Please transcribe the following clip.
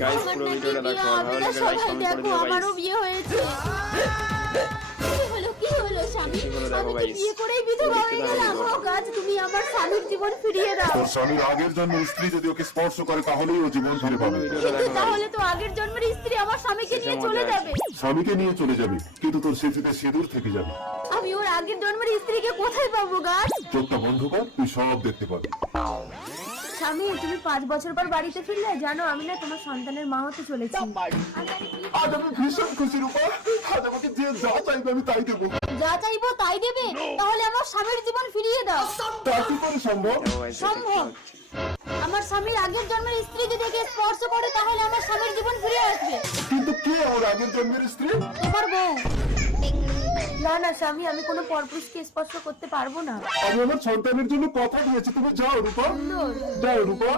Guys পুরো ভিডিওটা দেখো, ভালো লাগলে লাইক কমেন্ট করে দিও গাইস। আমারও বিয়ে হয়েছে। কি হলো স্বামী? আমি তো বিয়ে করেই বিধবা হয়ে গেলাম। ও গাছ, তুমি আমার স্বামীর জীবন ফিরিয়ে দাও। তোর স্বামীর আগের জন্মের স্ত্রী যদি ওকে স্পর্শ করে তাহলেই ও জীবন ফিরে পাবে। কিন্তু তাহলে তো আগের জন্মের স্ত্রী আমার স্বামীকে নিয়ে চলে যাবে। স্বামীকে নিয়ে চলে যাবে, কিন্তু তোর স্মৃতিতে সিঁদুর থেকে যাবে। আমি ওর আগের জন্মের স্ত্রীকে কোথায় পাবো গাছ? চোখটা বন্ধ কর, তুই সব দেখতে পাবি। স্বামী, তুমি 5 বছর পর বাড়িতে ফিরলে। জানো, আমি না তোমার সন্তানের মা হতে চলেছি। আজ আমি ভীষণ খুশি রূপা, আজ আমাকে যে যা চাইবে আমি তাই দেবো। যা চাইবো তাই দেবে? তাহলে আমার স্বামীর জীবন ফিরিয়ে দাও। তা কি করে সম্ভব? সম্ভব। আমার স্বামীর আগের জন্মের স্ত্রী যদি একে স্পর্শ করে তাহলে আমার স্বামীর জীবন ফিরে আসবে। কিন্তু কে ওর আগের জন্মের স্ত্রী? তোমার বউ। না না স্বামী, আমি কোনো পরপুরুষকে স্পর্শ করতে পারবো না। আমি আমার সন্তানের জন্য কথা দিয়েছি, তুমি যাও রূপা, যাও রূপা।